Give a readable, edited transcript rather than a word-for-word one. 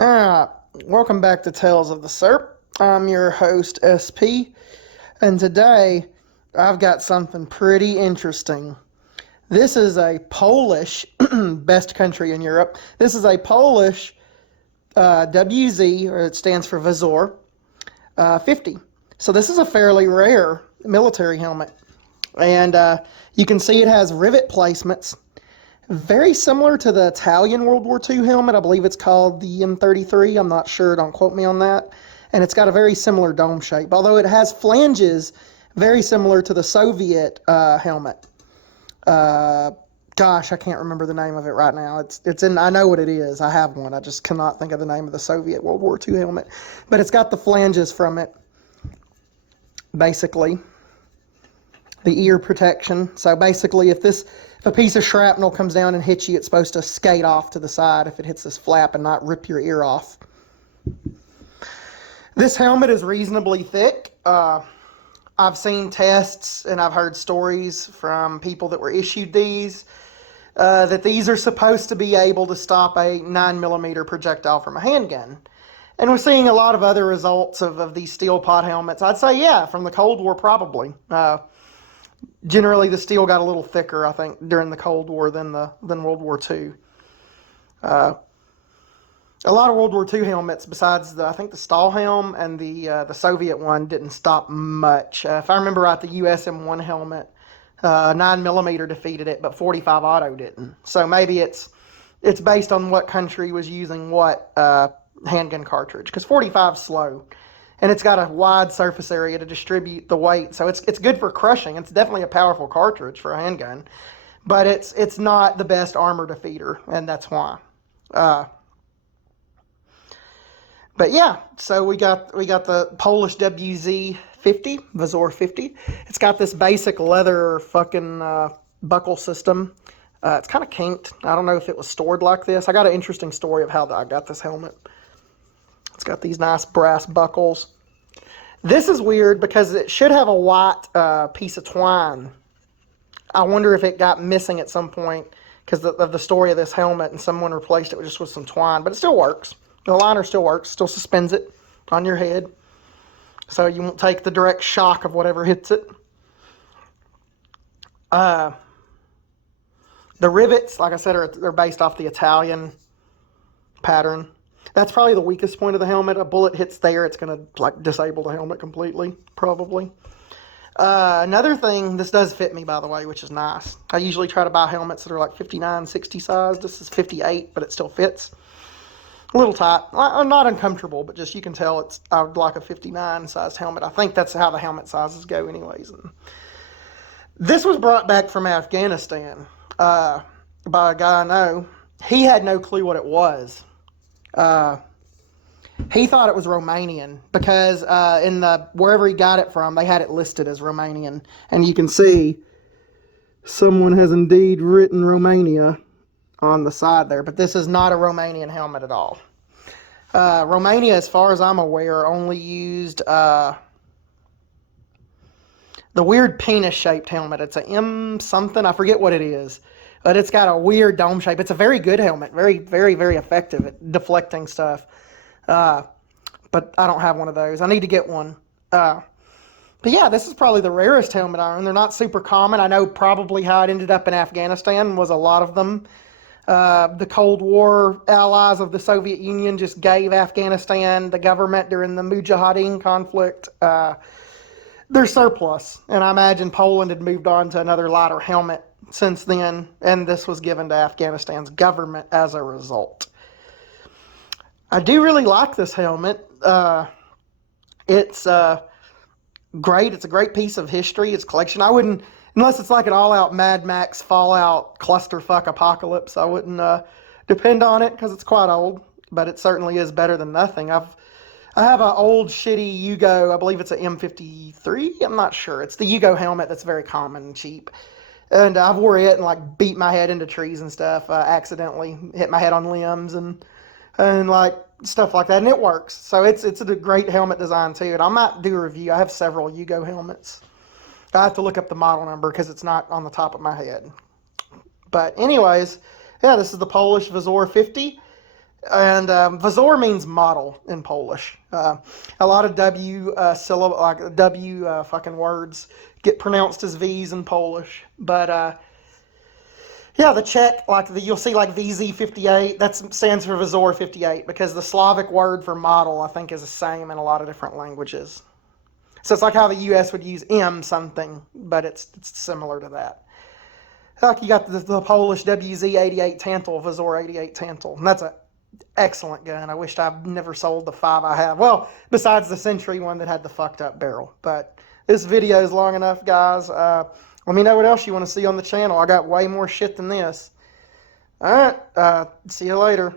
Alright, welcome back to Tales of the Surp. I'm your host, SP, and today I've got something pretty interesting. This is a Polish, best country in Europe. This is a Polish WZ, or it stands for Vazor, 50. So this is a fairly rare military helmet. And you can see it has rivet placements very similar to the Italian World War II helmet. I believe it's called the M33. I'm not sure. Don't quote me on that. And it's got a very similar dome shape, although it has flanges very similar to the Soviet helmet. Uh, Gosh, I can't remember the name of it right now. It's in. I know what it is. I have one. I just cannot think of the name of the Soviet World War II helmet. But it's got the flanges from it, basically. The ear protection. So basically, if a piece of shrapnel comes down and hits you, it's supposed to skate off to the side if it hits this flap and not rip your ear off. This helmet is reasonably thick. I've seen tests and I've heard stories from people that were issued these that these are supposed to be able to stop a 9mm projectile from a handgun. And we're seeing a lot of other results of these steel pot helmets. I'd say, yeah, from the Cold War, probably. Generally, the steel got a little thicker, I think, during the Cold War than World War II. A lot of World War II helmets, besides I think the Stahlhelm and the Soviet one, didn't stop much. If I remember right, the USM1 helmet, 9mm defeated it, but 45 auto didn't. So maybe it's based on what country was using what handgun cartridge, because 45's slow. And it's got a wide surface area to distribute the weight, so it's good for crushing. It's definitely a powerful cartridge for a handgun, but it's not the best armor defeater, and that's why. But yeah, so we got the Polish WZ 50, Vazor 50. It's got this basic leather fucking buckle system. It's kind of kinked. I don't know if it was stored like this. I got an interesting story of how I got this helmet. It's got these nice brass buckles. This is weird because it should have a white piece of twine. I wonder if it got missing at some point because of the story of this helmet, and someone replaced it just with some twine. But it still works. The liner still works. Still suspends it on your head, so you won't take the direct shock of whatever hits it. The rivets, like I said, they're based off the Italian pattern. That's probably the weakest point of the helmet. A bullet hits there, it's going to disable the helmet completely, probably. Another thing, this does fit me, by the way, which is nice. I usually try to buy helmets that are like 59, 60 size. This is 58, but it still fits. A little tight. Not uncomfortable, but just you can tell I would like a 59 size helmet. I think that's how the helmet sizes go anyways. And this was brought back from Afghanistan by a guy I know. He had no clue what it was. He thought it was Romanian because in wherever he got it from, they had it listed as Romanian, and you can see someone has indeed written Romania on the side there, but this is not a Romanian helmet at all. Romania, as far as I'm aware, only used the weird penis-shaped helmet. It's a M something, I forget what it is. But it's got a weird dome shape. It's a very good helmet. Very, very, very effective at deflecting stuff. But I don't have one of those. I need to get one. But yeah, this is probably the rarest helmet I own. They're not super common. I know probably how it ended up in Afghanistan was a lot of them. The Cold War allies of the Soviet Union just gave Afghanistan, the government during the Mujahideen conflict, their surplus. And I imagine Poland had moved on to another lighter helmet since then, and this was given to Afghanistan's government as a result. I do really like this helmet. It's great. It's a great piece of history. It's collection. I wouldn't, unless it's like an all-out Mad Max Fallout clusterfuck apocalypse, I wouldn't depend on it because it's quite old, but it certainly is better than nothing. I have an old shitty Yugo, I believe it's an M53, I'm not sure. It's the Yugo helmet that's very common and cheap. And I've wore it and like beat my head into trees and stuff, accidentally hit my head on limbs and like stuff like that, and it works. So it's a great helmet design too. And I might do a review. I have several Yugo helmets. I have to look up the model number because it's not on the top of my head. But anyways, yeah, this is the Polish Vazor 50. And wzór means model in Polish. A lot of syllable, like fucking words get pronounced as V's in Polish. But yeah, the Czech, you'll see like VZ58, that stands for wzór 58 because the Slavic word for model, I think, is the same in a lot of different languages. So it's like how the U.S. would use M something, but it's similar to that. Like you got the Polish WZ88 Tantal, wzór 88 Tantal, and that's an excellent gun. I wished I'd never sold the 5 I have. Well, besides the Century one that had the fucked up barrel. But this video is long enough, guys. Let me know what else you want to see on the channel. I got way more shit than this. All right. See you later.